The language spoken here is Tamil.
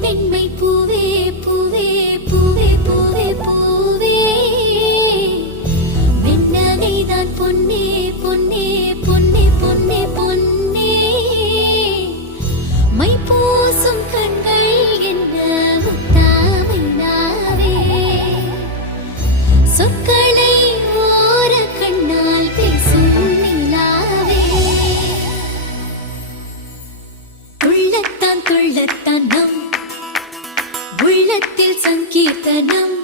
பெண்மை பூவே பூவே பூவே பூவே பூவே வெண்ணகைதான் பொன்னே பொன்னே பொன்னே பொன்னே பொன்னே மை பூசும் கண்கள் என்ன முத்தாமைனாவே சொற்களை ஓர கண்ணால் பேசும் நிலாவே உள்ளத்தான் துள்ளத்தான் நம் உள்ளத்தில் சங்கீர்த்தனம்